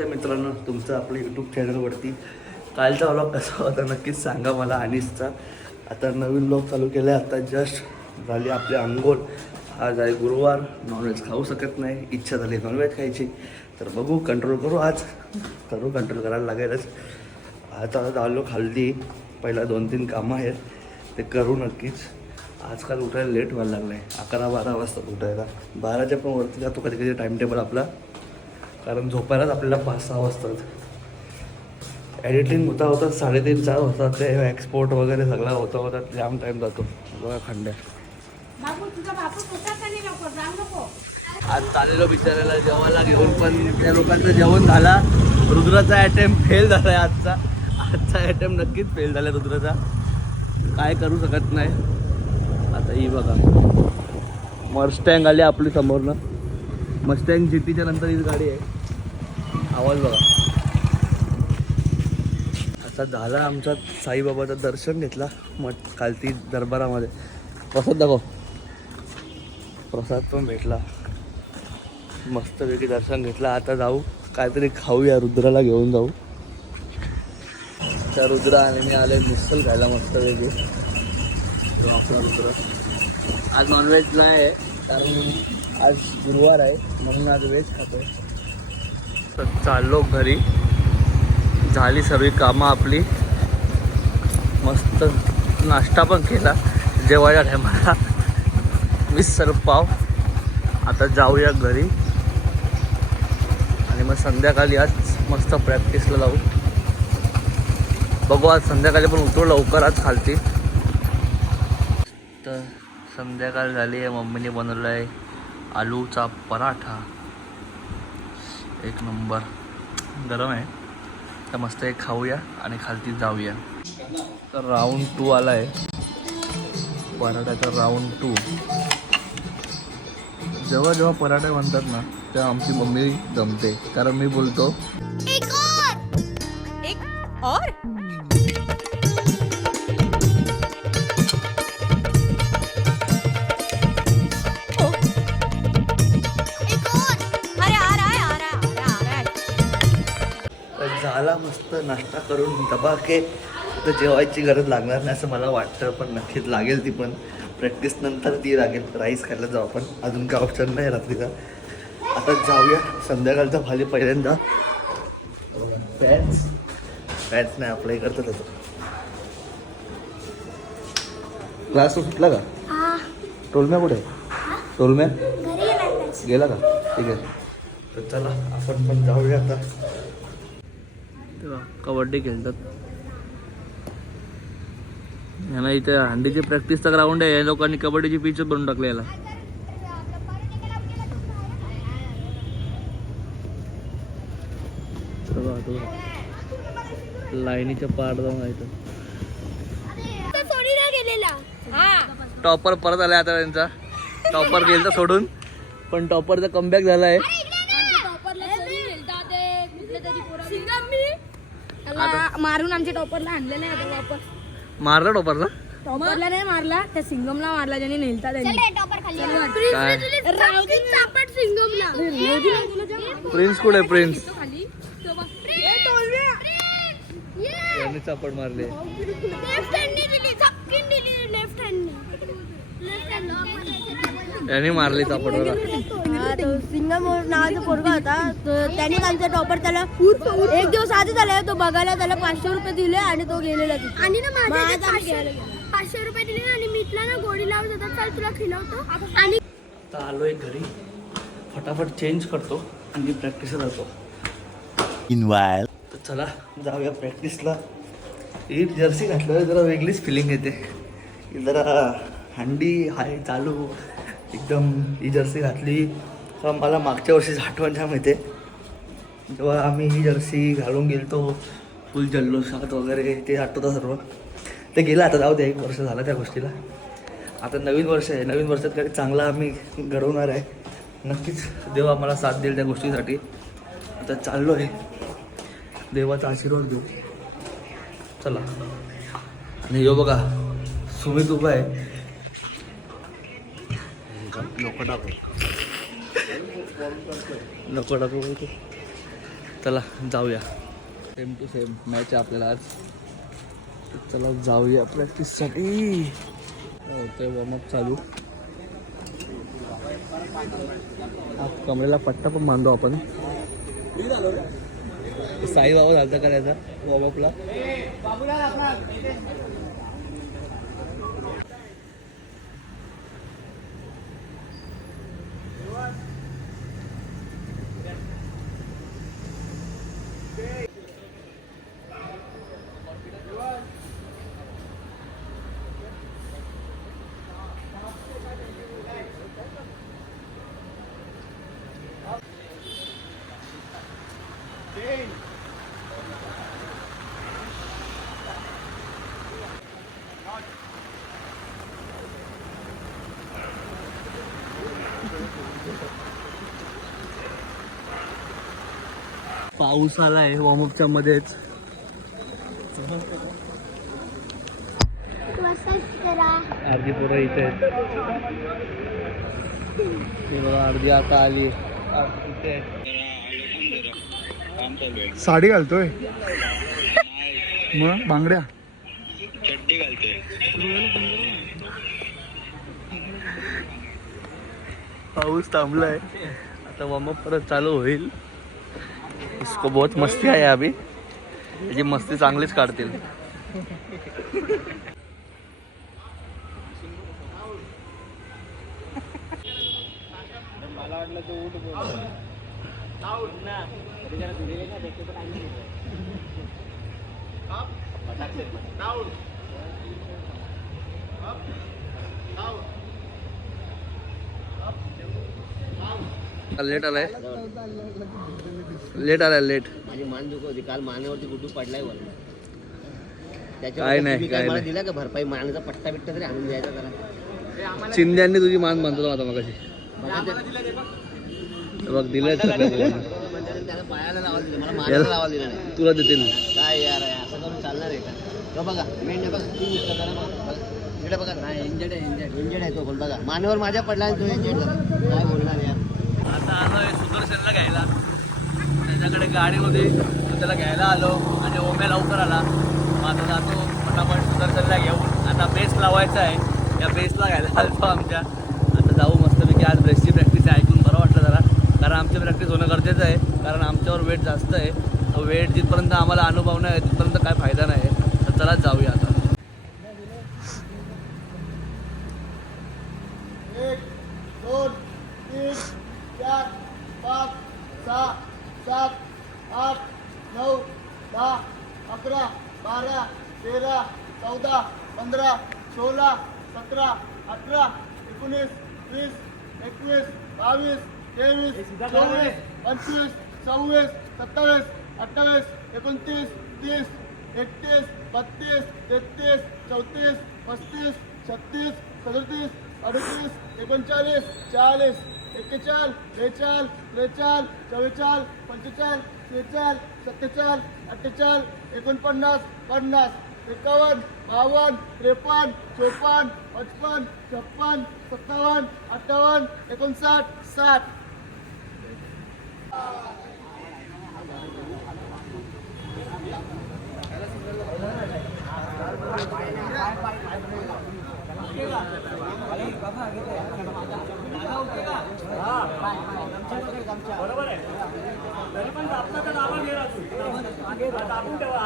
स्वागत आहे मित्रांनो तुमचं आपल्या यूट्यूब चॅनलवरती. कालचा व्लॉग कसा होता नक्कीच सांगा मला. अनिसचा आता नवीन व्लॉग चालू केला आहे. आता जस्ट झाली आपली अंघोळ. आज आहे गुरुवार, नॉनव्हेज खाऊ शकत नाही, इच्छा झाली नॉनव्हेज खायची. तर बघू कंट्रोल करू, आज कंट्रोल करायला लागेलच. आता आलो खाल्ली, पहिला 2-3 कामं आहेत ते करू नक्कीच. आजकाल उठायला लेट व्हायला लागलं आहे, 11-12 वाजता उठायला. 12च्या पण वरती जातो कधी कधी टाईम टेबल आपला, कारण झोपायलाच आपल्याला 5-6 वाजतात. एडिटिंग होता 3:30-4 होतात. ते एक्सपोर्ट वगैरे सगळा होता जाम टाईम जातो. बघा खंड्या आज चाललेलो बिचारायला जेवायला घेऊन, पण त्या लोकांचं जेवण झाला. रुद्राचा अटेम्प्ट फेल झाला आहे. आजचा अटेम्प्ट नक्कीच फेल झाला रुद्राचा, काय करू शकत नाही. आता ही बघा मस्टँग आली आपली समोरनं. मस्टँग GTच्या नंतर ही गाडी आहे. आवाज बघा. आता झाला आमचा साईबाबाचं दर्शन घेतला मग खालती दरबारामध्ये. प्रसाद दाखव. प्रसाद पण भेटला, मस्तपैकी दर्शन घेतला. आता जाऊ काहीतरी खाऊया, रुद्राला घेऊन जाऊ. त्या रुद्रा आणि मी आले मिसल खायला मस्तपैकी. आपला रुद्र आज नॉनव्हेज नाही आहे कारण आज गुरुवार आहे, म्हणून आज व्हेज खातोय. तर चाललो घरी, झाली सर्व कामं आपली. मस्त नाश्ता पण केला जेवायच्या टायमाला, मिसळ पाव. आता जाऊया घरी आणि मग संध्याकाळी आज मस्त प्रॅक्टिसला जाऊ. बघू आज संध्याकाळी पण उतरू लवकर आज खालती. तर संध्याकाळ झाली आहे. मम्मीने बनवला आहे आलूचा पराठा, एक नंबर गरम आहे. तर मस्त एक खाऊया आणि खालती जाऊया. तर राऊंड 2 आला आहे पराठाचा. राऊंड 2 जेव्हा जेव्हा पराठा म्हणतात ना तेव्हा आमची मम्मी जमते, कारण मी बोलतो एक और झाला. मस्त नाश्ता करून दबाके तर जेवायची गरज लागणार नाही असं मला वाटतं, पण नक्कीच लागेल ती. पण प्रॅक्टिस नंतर ती लागेल. राईस खायला जाऊ आपण, अजून काय ऑप्शन नाही रात्रीचा. आता जाऊया संध्याकाळचा खाली. पहिल्यांदा पॅन्स नाही आपल्या इकडचं त्याचं. क्लास सुटला का? टोलम्या कुठे आहे? टोलम्या गेला का? ठीक आहे, तर चला आपण पण जाऊया आता. तेव्हा कबड्डी खेळतात यांना. इथे हंडीची प्रॅक्टिसचा ग्राउंड आहे, या लोकांनी कबड्डीची पिच बनवून टाकली याला. लाईनीच्या पार जाऊन आहे. टॉपर परत आलाय आता त्यांचा. टॉपर गेलता सोडून, पण टॉपरचा कमबॅक झालाय. मारून आमच्या टॉपरला आणलं नाही आता वापस. मारला टॉपरला? टॉपरला नाही मारला, त्या सिंगमला मारला ज्याने नेलता त्यांनी. प्रिन्स कुठे? प्रिन्स यांनी चापड मारले. यांनी मारली चापड बघा. सिंगम नावाचा पोरगा होता, त्याने आमचा टॉपर त्याला एक दिवस आधी झाला तो बघायला. त्याला 500 रुपये दिले आणि तो गेलेला. आणि ना 500 रुपये दिले आणि मीठला ना गोडी लावत होता. चल तुला खिलवतो. आणि आता आलोय घरी, फटाफट चेंज करतो आणि प्रॅक्टिसला जातो. तर चला जाऊया प्रॅक्टिसला. ही जर्सी घातल्यावर जरा वेगळीच फिलिंग येते. जरा हंडी हाय चालू एकदम. ही जर्सी घातली का मला मागच्या वर्षीची आठवण छान येते, जेव्हा आम्ही ही जर्सी घालून गेलतो फुल जल्लोषात वगैरे. ते आठवतं सर्व. ते गेलं आता, जाऊ दे. 1 वर्ष झालं त्या गोष्टीला. आता नवीन वर्ष आहे, नवीन वर्षात काही चांगला आम्ही घडवणार आहे. नक्कीच देव आम्हाला साथ देईल त्या गोष्टीसाठी. आता चाललो आहे, देवाचा आशीर्वाद घेऊ. चला. आणि यो बघा सुमित उभा आहे. नको टाकू चला जाऊया. सेम टू सेम मॅच आहे आपल्याला आज. चला जाऊया प्रॅक्टिससाठी. होतंय वॉर्मअप चालू. कमरेला पट्टा पण बांधतो आपण. साई बाबा झालता करायचा वॉर्मअपला. पाऊस आलाय वॉर्मअपच्या मध्येच. अर्धी पोरं इथे आहेत. हे बघा अर्धी आता आली. साडी घालतोय मग बांगड्या चड्डी घालते. पाऊस थांबलाय आता वॉर्मअप परत चालू होईल. इसको बहुत मस्ती आहे अभी. याची मस्ती चांगलीच काढतील. लेट आलाय. लेट. माझी मान दुख होती काल. मानेवरती गुड्डू पडलाय वर. काय नाही, काय मला नाही. दिला का भरपाई? मानेचा पट्टा बिट्टा तरी आणून द्यायचा जरा. चिंध्यांनी तुझी मान बांधतो आता मगाशी. बघ दिलंय त्याला पायाला लावायला दिलं, मला मानेला लावायला दिला नाही. तुला देतील. काय यार आहे, असं करून चालणार आहे का? तो बघा मेंढ बघा, ती नुसतं करा बघा. इकडे बघा नाही, इंजर्ड आहे तो. पण बघा मानेवर माझ्या पडला आणि तो इंजर्ड झाला. काय बोलणार यार. आता आलोय सुदर्शनला घ्यायला. त्याच्याकडे गाडी होती, त्याला घ्यायला आलो आणि ओम्या लवकर आला. मग आता जातो फटाफट सुदर्शनला घेऊन. आता बेस लावायचा आहे. या बेसला घ्यायला आलो आमच्या. आता जाऊ मस्तपैकी. आज ब्रेसची प्रॅक्टिस आहे. ऐकून बरं वाटलं जरा, कारण आमची प्रॅक्टिस होणं गरजेचं आहे. कारण आमच्यावर वेट जास्त आहे. तो वेट जिथपर्यंत आम्हाला अनुभव नाही आहे तिथपर्यंत काय फायदा नाही आहे. तर चला जाऊया आता. 1 2 3 4 5 6 7 8 9 10 11 12 13 14 15 16 17 18 19 20 21 22 23 24 25 26 27 28 29 30 31 32 33 34 35 36 37 38 39 40 41 42 43 44 45 46 47 48 49 50 51 52 53 54 55 56 57 58 59 60. बरोबर आहे. तरी पण आपला तर दाबा घे राहतो. दाबून ठेवा.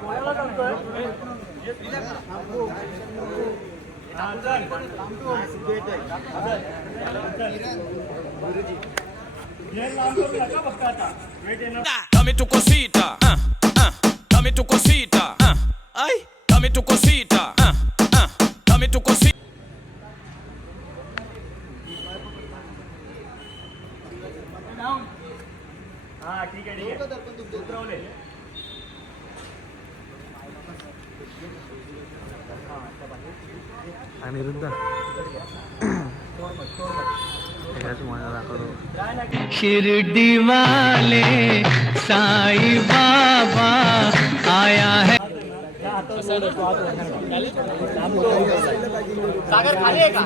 कोणाला सांगतोय? Dame tu cosita, dame tu cosita, ay, dame tu cosita, dame tu cosita. हा ठीक आहे. उतरवले. अनिरुद्ध शिरडी वाले साईं बाबा आया है. सागर खाली आहे का?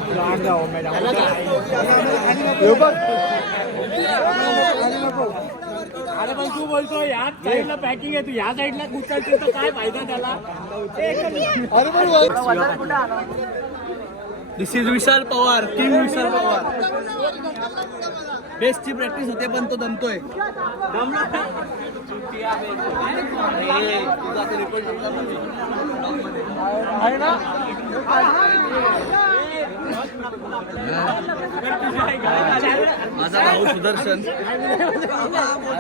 अरे पण तू बोलतो या साईडला पॅकिंग आहे, तू या साईडला उचलते तर काय फायदा त्याला? दिस इज विशाल पवार, किंग विशाल पवार. बेस्टची प्रॅक्टिस होते पण तो दमतोय. माझा भाऊ सुदर्शन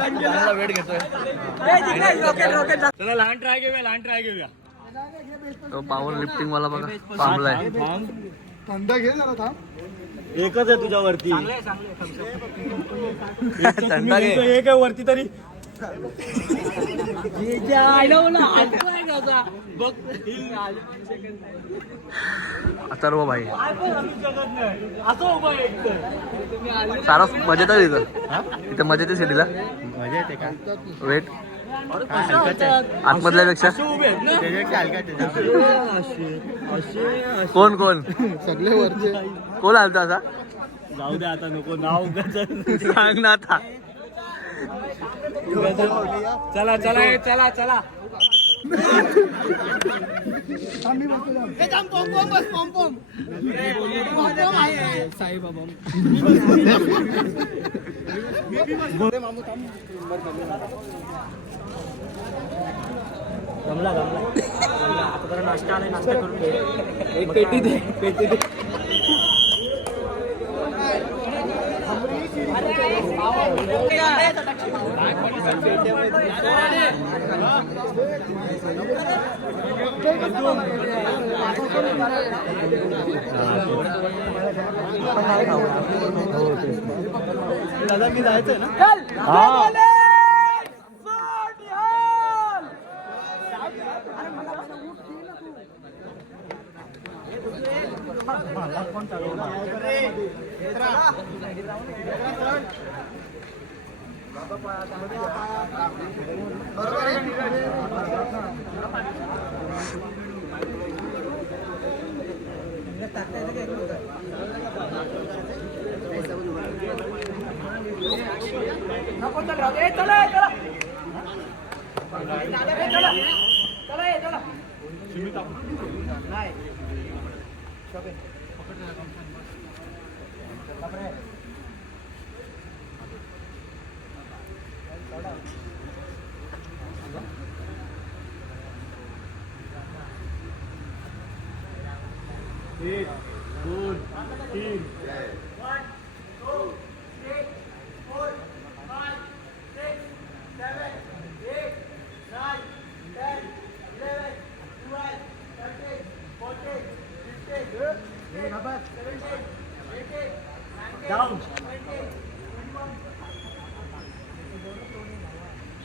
चांगला वेट घेतोय. चला लहान ट्राय घेऊया. तो पॉवर लिफ्टिंग वाला बघा पावलाय. थंड घे जरा थांब. एकच आहे तुझ्यावरती. थंडा घे. एक आहे वरती तरी. अथर्व भाई असं उभं आहे एक तर. सारा मजेत आहे इथं. इथं मजेत आहे सिटीला. मजा येते का? वेट आतमधल्या पेक्षा उभे आहेत ना. कोण कोण सगळे वरचे. कोण आलता असा जाऊ दे आता, नको नाव उगाच. सांग ना आता. चला चला चला चला. जमला आता जरा नाश्ता आलाय, नाश्ता करून घे. एक पेटी दे. दादा मी जायचंय ना.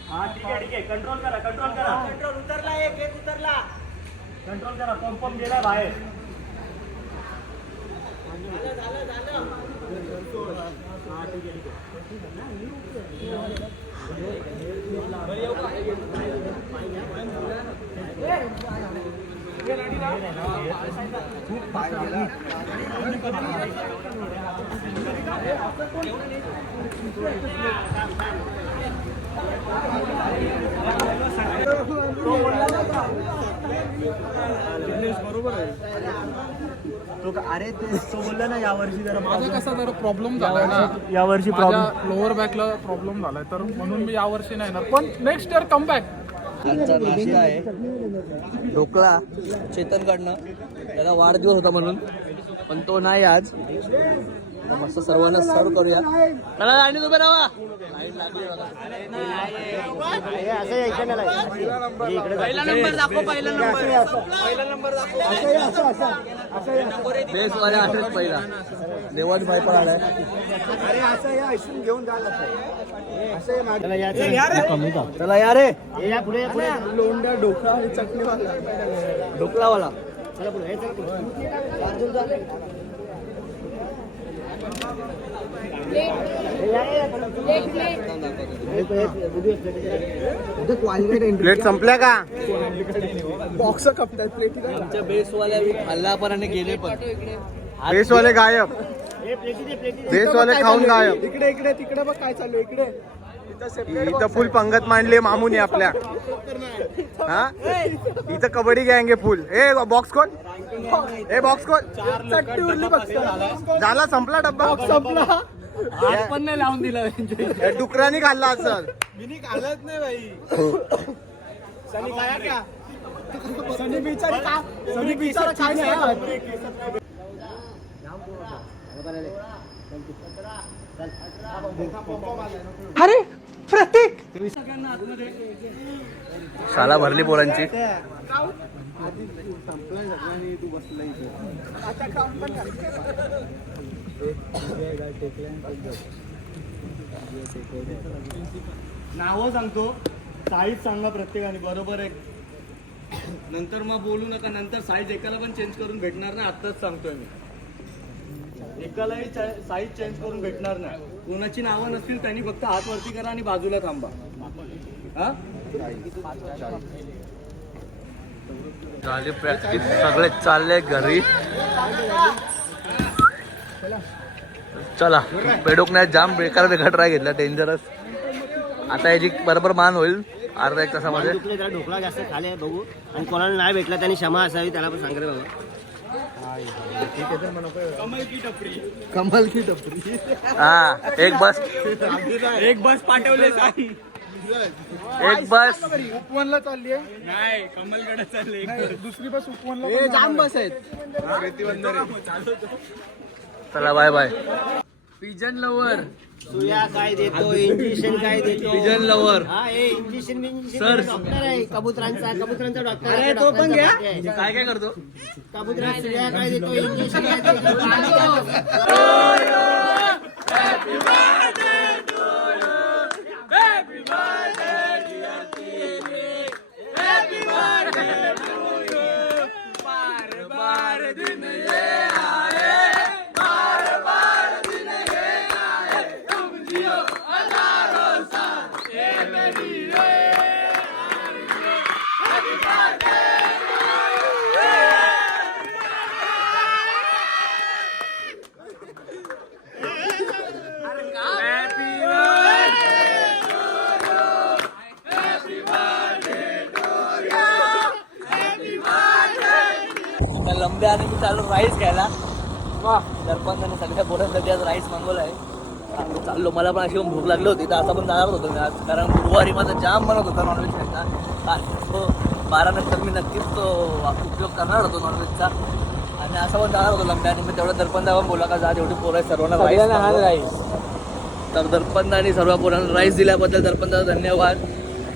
हा ठीक आहे. कंट्रोल करा. कंट्रोल उतरला. एक उतरला. कंट्रोल करा. पंप गेला बाहेर. हा ठीक आहे. बरोबर आहे. अरे तो बोलला ना यावर्षी जरा माझा कसा जरा प्रॉब्लेम झाला ना, यावर्षी लोअर बॅकला प्रॉब्लेम झालाय, तर म्हणून मी यावर्षी नाही येणार, पण नेक्स्ट इयर कम बॅक. आजचा नाश्ता आहे ढोकळा चेतनकडनं. त्याला वाढदिवस होता म्हणून, पण तो नाही आज. मस्त सर्वांना सर्व करूया. चला लाईनीत उभे राहा. लाईन लागली बघा. पहिला नंबर दाखव. पहिला नंबर दाखव. बेस वाले असेच पहिला देवाज भाई पण आलाय. चला या रे. लोंढा ढोकळा चटणी ढोकळावाला. प्लेट संपल्या का? बॉक्स कपतात प्लेटी काय आमच्या बेसवाल्या खाल्ला पण आणि गेले पण. बेसवाले गायब, बेसवाले खाऊन गायब. इकडे इकडे तिकडे बघ काय चालू आहे इकडे. इथं फुल पंगत मांडली मामूनी आपल्या. हा इथं कबड्डी गँग आहे फुल. ए बॉक्स कोण, ए बॉक्स कोण चट्टी उरली फक्त. झाला, संपला डब्बा. संपला. पण नाही लावून दिलं. डुकरांनी खाल्ला असेल. मी घालत नाही बाई. सनी खाया क्या? सनी बिचारा काय नाही. अरे प्रतीक, शाला भरली पोरांची. नावं सांगतो, साईज सांगा प्रत्येकाने बरोबर आहे. नंतर मग बोलू नका. नंतर साईज एकाला पण चेंज करून भेटणार नाही. आत्ताच सांगतोय मी, एकालाही साईज चेंज करून भेटणार नाही. कोणाची नावं नसतील त्यांनी फक्त हात वरती करा आणि बाजूला थांबा. हा झाली प्रॅक्टिस, सगळे चालले घरी. चला, बेडोकण्यात जाम बेकार ट्राय घेतला, डेंजरस. आता याची बरोबर मान होईल अर्धा एक तासामध्ये. त्याला ढोकळा जास्त खाले बघू, आणि कोणाला नाही भेटला त्यांनी क्षमा असावी, त्याला पण सांग रे बाबा. कमल की टपरी. हा, एक बस पाठवले एक बस उपवनला चालली आहे. नाही, कमलकडे चालले. दुसरी बस उपवनला. जाम बस आहेत. चला, बाय बाय. पिजन लवर सुया काय देतो, इंजेक्शन काय देतो. Pigeon lover. हा, हे इंजेक्शन सर. डॉक्टर आहे कबुतरांचा डॉक्टर आहे. तो पण घ्या. काय काय करतो? कबुतरा सुया काय देतो, इंजेक्शन काय देतो. लंबे आणि मी चालू राईस घ्यायला. सरपंचाने सगळ्या पोरांसाठी आज राईस मागवला आहे. आम्ही चाललो. मला पण अशी भूक लागली होती, तर असं पण जाणार होतो मी आज, कारण गुरुवारी माझा जाम म्हणत होता नॉनव्हेज खायचा. तो 12 नंतर मी नक्कीच तो उपयोग करणार होतो नॉनव्हेजचा, आणि असं पण जाणार होतो लंबे. आणि मी तेवढं दर्पणदा पण बोला का जा तेवढी पोरं आहे सर्वांना राईस. तर दर्पणदानी सर्व पोरांना राईस दिल्याबद्दल दर्पणदा धन्यवाद.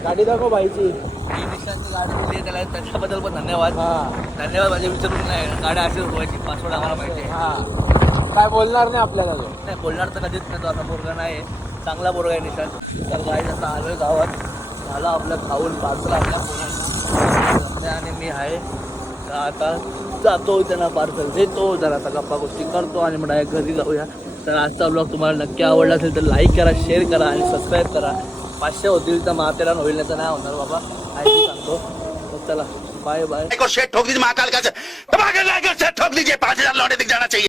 गाडी दाखव बाईची. ही निशांची गाडी दिली त्याला, त्याच्याबद्दल पण धन्यवाद. धन्यवाद. माझे विचारून नाही, गाड्या अशीच व्हायची. पासवर्ड आम्हाला माहिती आहे. काय बोलणार नाही आपल्याला. नाही बोलणार तर कधीच नाही. तो आता पोरगा नाही, चांगला पोरगा आहे निशांत. तर गाडी आता आलोय गावात. झालं आपलं खाऊन पार्सल आपल्या पोरांना, आणि मी आहे तर आता जातो त्यांना पार्सल देतो, जरासा गप्पा गोष्टी करतो आणि मग डायरेक्ट घरी जाऊया. तर आजचा ब्लॉग तुम्हाला नक्की आवडला असेल तर लाईक करा, शेअर करा आणि सबस्क्राईब करा. 500 होतील तर मातेला होईल, नाही तर नाही होणार बाबा, काय सांगतो. तर चला, बाय बाय. ठोक दीजिए महाकाल का ठोक दीजिए 5000 लौटे दिख जाना चाहिए.